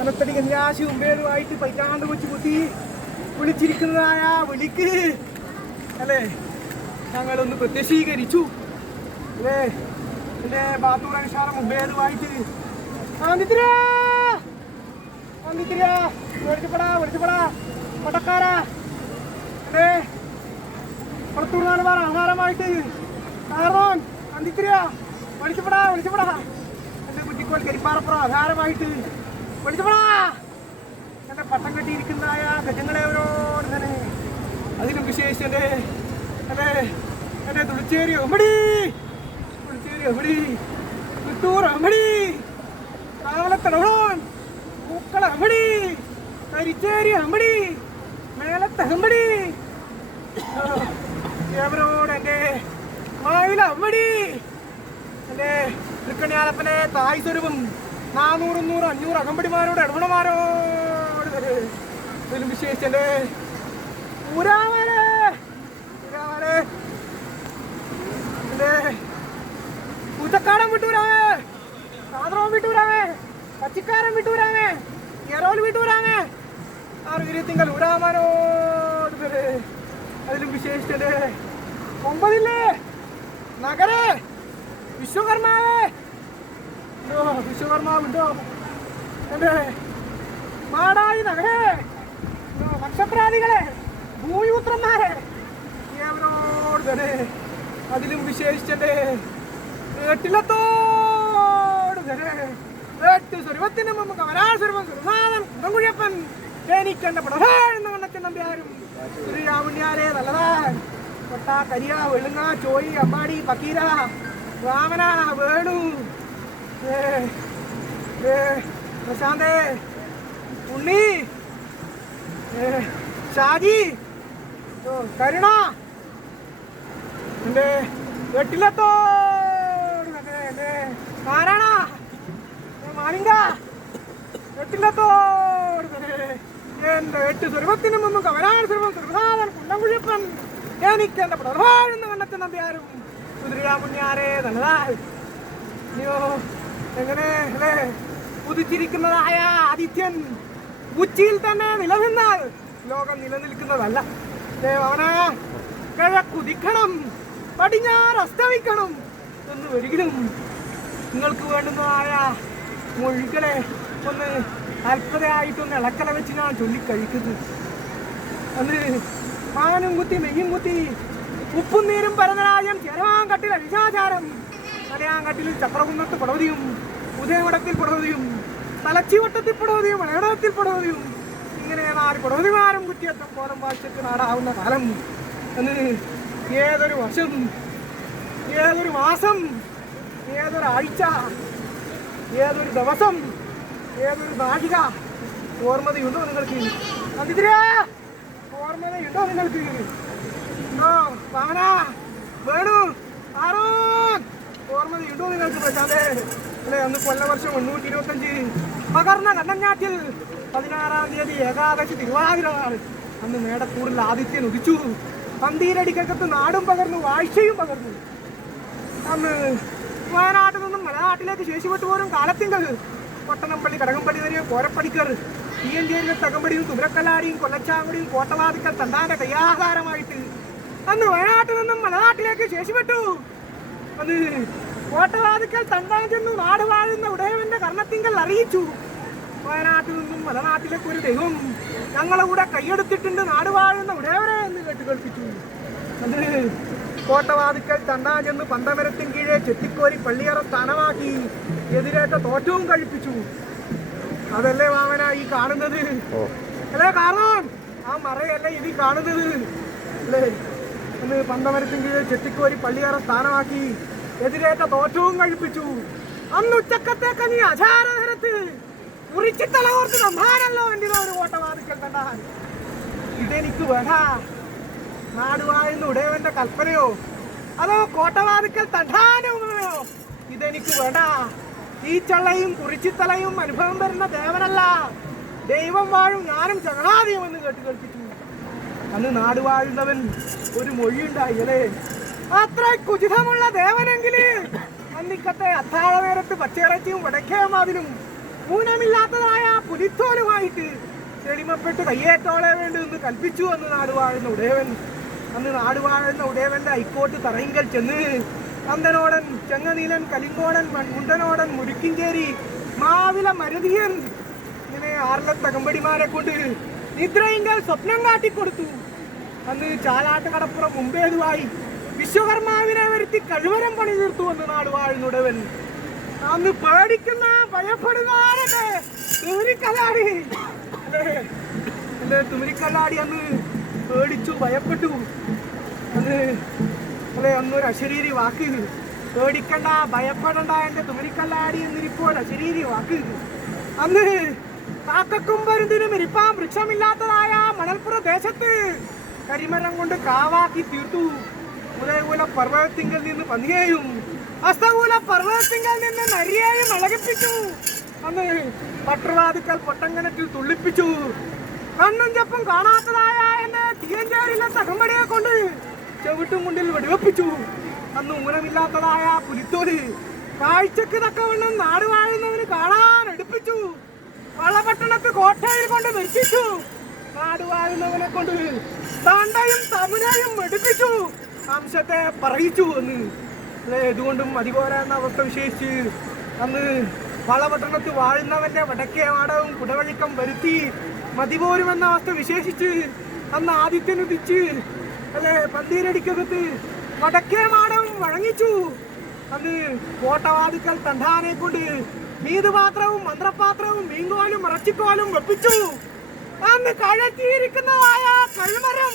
കനത്തടി കന്യാശിയും പേരുമായിട്ട് പൈറ്റാണ്ട് കൊച്ചു കുത്തി വിളിച്ചിരിക്കുന്നതായ വിളിക്ക് അല്ലേ ഞങ്ങളൊന്ന് പ്രത്യക്ഷീകരിച്ചു അല്ലേ. എൻ്റെ ബാത്തൂർ അനുസാരം മുമ്പേതുമായിട്ട് വിളിച്ചപ്പെടാ പട്ടക്കാരാ അല്ലേ പുറത്തൂർ നാടുപാറ ആഹാരമായിട്ട് കാരണവൻ അന്തിത്തിരിയ വിളിച്ചപ്പെടാ എൻ്റെ കുറ്റിക്കോൽ കരിപ്പാറപ്പുറം ആഹാരമായിട്ട് വിളിച്ചപ്പെടാ എൻ്റെ പട്ടം കെട്ടിയിരിക്കുന്നതായ ഗജങ്ങളെ അവരോട് തന്നെ അതിനും വിശേഷിച്ച് എൻ്റെ തുളിച്ചേരി ഒമ്പടി പുത്തൂർ അമ്മടി കാവലത്തടവോൺ പൂക്കള അമ്മടി കരിച്ചേരി അമ്മടി മേലത്തെ അമ്മടി അവരോട് എൻ്റെ മാവില അമ്മടി എൻ്റെ തൃക്കണ്യാലപ്പനെ തായ് സ്വരൂപം 400 500 അകമ്പടിമാരോട് ഇടപെടമാരോട് ഇതിലും വിശേഷിച്ച് എൻ്റെ ഊരാമരെ എൻ്റെ പൂച്ചക്കാടൻ വിട്ടൂരാമേ സാദ്രവും വിട്ടൂരാമേ പച്ചിക്കാരൻ വിട്ടൂരാമേ എറോൽ വിട്ടൂരാമേ ആറുതിരിത്തിങ്കൽ ഊരാമാനോട് അതിലും വിശേഷിച്ചത് 9 നഗരേ വിശ്വകർമാവുണ്ടോ എൻ്റെ മാടായി നഗരേ നക്ഷത്രാദികളെ ഭൂയൂത്രന്മാരെ അവരോട് തന്നെ അതിലും വിശേഷിച്ചത് ഏട്ടിലത്തോട് തന്നെ ഏട്ട് സ്വരൂപത്തിന് നമുക്ക് അവരാസ്വരൂപം സുരനാഥൻ കുഴപ്പൻ തേനിക്കണ്ട പടവാഴുന്ന കണ്ണച്ചൻ നമ്പ്യാരും ശ്രീരാമുണ്യാരെ നല്ലതാൻ കൊട്ട കരിയ വെളുങ്ങ ചോയി അമ്പാടി പക്കീര വാമന വേണു പ്രശാന്തേ ഉണ്ണി ഷാജി കരുണ എൻ്റെ വെട്ടിലത്തോട് എൻ്റെ നാരായണ മാലിംഗ വെട്ടിലത്തോട് എൻ്റെ 8 സ്വരൂപത്തിനും മുമ്പ് കവരാൻ സ്വരൂപം സുരസാധൻ കുണ്ടംകുഴിയപ്പൻ എനിക്ക് എൻ്റെ പടർവാഴുന്ന കണ്ണച്ചൻ നമ്പ്യാരും കുതിരാമുണ്യാരെ നല്ലതായി അയ്യോ എങ്ങനെ അല്ലേ ഉദിച്ചിരിക്കുന്നതായ ആദിത്യൻ ഉച്ചിയിൽ തന്നെ നിലനിന്നാൽ ലോകം നിലനിൽക്കുന്നതല്ല. അവന കിഴക്കുദിക്കണം പടിഞ്ഞാറ് അസ്തമിക്കണം എന്ന് ഒരിക്കലും നിങ്ങൾക്ക് വേണ്ടുന്നതായ മൊഴികളെ ഒന്ന് അല്പതയായിട്ടൊന്ന് ഇളക്കല വെച്ച് ഞാൻ ചൊല്ലിക്കഴിക്കുന്നത്. അന്ന് മാനും കുത്തി നെയ്യും കുത്തി ഉപ്പും നീരും പരതരാജം ചെരവാങ്കട്ടിൽ അരിശാചാരം മലയാങ്കട്ടിൽ ചക്രകുന്നത്ത് പടവതിയും ഉദയമടത്തിൽ പടവതിയും തലച്ചിവട്ടത്തിൽ പടവതിയും മലയാളത്തിൽ പടവതിയും ഇങ്ങനെ 4 പടവതിമാരും കുറ്റിയത്തം കോലം ഭാഷയ്ക്ക് നാടാവുന്ന കാലം. അന്ന് ഏതൊരു വർഷം ഏതൊരു മാസം ഏതൊരാഴ്ച ഏതൊരു ദിവസം ഏതൊരു നാഴിക ഓർമ്മതയുണ്ടോ നിങ്ങൾക്ക്? നന്ദിതിരേ ഓർമ്മതയുണ്ടോ നിങ്ങൾക്ക്? വാമന വേണു ആറോൻ ഓർമ്മതയുണ്ടോ നിങ്ങൾക്ക്? പ്രശാന്തേ അല്ലെ അന്ന് കൊല്ലവർഷം 825 പകർന്ന കണ്ണഞ്ഞാറ്റിൽ 16-ാം തീയതി ഏകാദശി തിരുവാതിര നാൾ. അന്ന് മേടക്കൂറിൽ ആദിത്യൻ ഉദിച്ചു. പന്തീരടിക്കകത്ത് നാടും പകർന്നു വാഴ്ചയും പകർന്നു. അന്ന് വയനാട്ടിൽ നിന്നും മലനാട്ടിലേക്ക് ശേഷിപ്പെട്ടു പോലും കാലത്തിങ്കൽ കൊട്ടനപ്പള്ളി കടകംപള്ളി വരെ കോരപ്പടിക്കർ തീയഞ്ചേരിയിലെ തകമ്പടിയും തുമരക്കല്ലാടിയും കൊല്ലച്ചാങ്കുടിയും കോട്ടവാതിക്കൽ തണ്ടാന്റെ കയ്യാധാരമായിട്ട് അന്ന് വയനാട്ടിൽ നിന്നും മലനാട്ടിലേക്ക് ശേഷിപ്പെട്ടു. അത് കോട്ടവാതിക്കൽ തണ്ടാൻ ചെന്നു നാട് വാഴുന്ന ഉടയവന്റെ കർണത്തിങ്കൽ അറിയിച്ചു. വയനാട്ടിൽ നിന്നും മലനാട്ടിലേക്ക് ഒരു ദൈവം ഞങ്ങളെ കൂടെ കൈയെടുത്തിട്ടുണ്ട് നാട് വാഴുന്ന ഉടയവരെ എന്ന് കേട്ടുകേൾപ്പിച്ചു. അത് കോട്ടവാതിക്കൽ തണ്ടാൻ ചെന്ന് പന്തമരത്തിൻ കീഴെ ചെത്തിക്കോരി പള്ളിയറ സ്ഥാനമാക്കി എതിരേറ്റ തോറ്റവും കഴിപ്പിച്ചു. അതല്ലേ വാമന ഈ കാണുന്നത് അല്ലേ? കാരണം ആ മറയല്ലേ ഇത് കാണുന്നത് അല്ലേ? അന്ന് പന്തമരത്തിൻ കീഴെ ചെത്തിക്കോരി പള്ളിയറ സ്ഥാനമാക്കി എതിരേറ്റ തോറ്റവും കഴിപ്പിച്ചു. അന്ന് ഉച്ചക്കത്തേക്ക് നീ അചാരനേരത്ത് മുറിച്ചിത്തലകോർത്ത് നമ്പാനല്ലോ എൻ്റെ ഒരു കോട്ടവാതിക്കൽ തണ്ടാൻ. ഇതെനിക്ക് വേണ്ട. നാടുവാഴുന്ന ഉടയവന്റെ കൽപ്പനയോ അതോ കോട്ടവാതിക്കൽ തണ്ടാനോ ഇതെനിക്ക് വേണ്ട. ഈ ചള്ളയും കുറിച്ചിത്തലയും അനുഭവം വരുന്ന ദേവനല്ല, ദൈവം വാഴും ഞാനും ചങ്ങനാദിയുമെന്ന് കേൾപ്പിച്ചു. അന്ന് നാടുവാഴുന്നവൻ ഒരു മൊഴിയുണ്ടായി അല്ലേ? അത്ര കുചിതമുള്ള ദേവനെങ്കില് അന്നിക്കത്തെ അത്താഴ നേരത്ത് പച്ചയിറച്ചിയും വടക്കേമാതിലും ഊനമില്ലാത്തതായ പുലിത്തോലുമായിട്ട് ചെളിമപ്പെട്ട് കയ്യേറ്റോളെ വേണ്ടി നിന്ന് കൽപ്പിച്ചു അന്ന് നാടുവാഴുന്ന ഉടയവൻ. അന്ന് നാടുവാഴുന്ന ഉടയവന്റെ ഹൈക്കോട്ട് തറയിങ്കൽ ചെന്ന് കന്തനോടൻ, ചെങ്ങനീലൻ, കലിങ്കോടൻ, മുണ്ടനോടൻ, മുരുക്കിഞ്ചേരി, മാവില മരുതിയൻ ഇങ്ങനെ ആറിലത്തകമ്പടിമാരെ കൊണ്ട് നിദ്രയിങ്കൽ സ്വപ്നം കാട്ടിക്കൊടുത്തു. അന്ന് ചാലാട്ട് കടപ്പുറം മുമ്പേതുവായി വിശ്വകർമാവിനെ വരുത്തി കഴിവരം പണി തീർത്തു വന്ന് നാടുവാഴുന്നുടവൻ. അന്ന് പേടിക്കുന്ന ഭയപ്പെടുന്ന തുമിരിക്കല്ലാടി അല്ലേ, തുമിരിക്കല്ലാടി അന്ന് പേടിച്ചു ഭയപ്പെട്ടു. അന്നൊരു അശരീരി വാക്ക്, പേടിക്കണ്ട ഭയപ്പെടണ്ട എന്റെ തുമിരിക്കല്ലാടി എന്നിരിപ്പോൾ അശരീരി വാക്ക്. അന്ന് കാക്കക്കും പരുന്തിനും ഇരിപ്പാൻ വൃക്ഷമില്ലാത്തതായ മണൽപ്പുറ ദേശത്ത് കരിമരം കൊണ്ട് കാവാക്കി തീർത്തു. ഉദയകൂല പർവ്വതത്തിങ്കൽ നിന്ന് പന്നിയെയും അസ്തകൂല പർവ്വതത്തിങ്കൽ നിന്ന് നരിയെയും ഇളകിപ്പിച്ചു. അന്ന് പട്ടർവാതുക്കൽ പൊട്ടങ്കനത്തിൽ തുള്ളിപ്പിച്ചു. കണ്ണും ചെപ്പും കാണാത്തതായ എന്നെ തീയഞ്ചേരിയിലെ തകമ്പടിയെ കൊണ്ട് ചെവിട്ടും മുണ്ടിൽ വെടിവെപ്പിച്ചു. അന്ന് ഊനമില്ലാത്തതായ പുലിത്തോല് കാഴ്ചക്ക് തക്കവണ്ണം നാടുവാഴുന്നവന് കാണാൻ എടുപ്പിച്ചു. വളപട്ടണത്ത് കോട്ടയിൽ കൊണ്ട് നിർത്തിച്ചു. നാടുവാഴുന്നവനെ കൊണ്ട് തണ്ടയും തമിഴയും എടുപ്പിച്ചു. അംശത്തെ പറയിച്ചു. എന്ന് ഇതുകൊണ്ടും മതിപോര എന്ന അവസ്ഥ വിശേഷിച്ച് അന്ന് വളപട്ടണത്ത് വാഴുന്നവന്റെ വടക്കേ വാടവും കുടവഴിക്കം വരുത്തി മതിപോരുമെന്ന അവസ്ഥ വിശേഷിച്ച് അന്ന് ആദിത്യനുദിച്ച് പന്തീരടിക്കകത്ത് വടക്കേ മാടം വഴങ്ങിച്ചു. അന്ന് കോട്ടവാതുക്കൽ തണ്ടാനെ കൊണ്ട് മീതുപാത്രവും മന്ത്രപാത്രവും മീങ്കോലും ഇറച്ചിക്കോലും വെപ്പിച്ചു. അന്ന് കഴക്കിയിരിക്കുന്നതായ കഴുമരം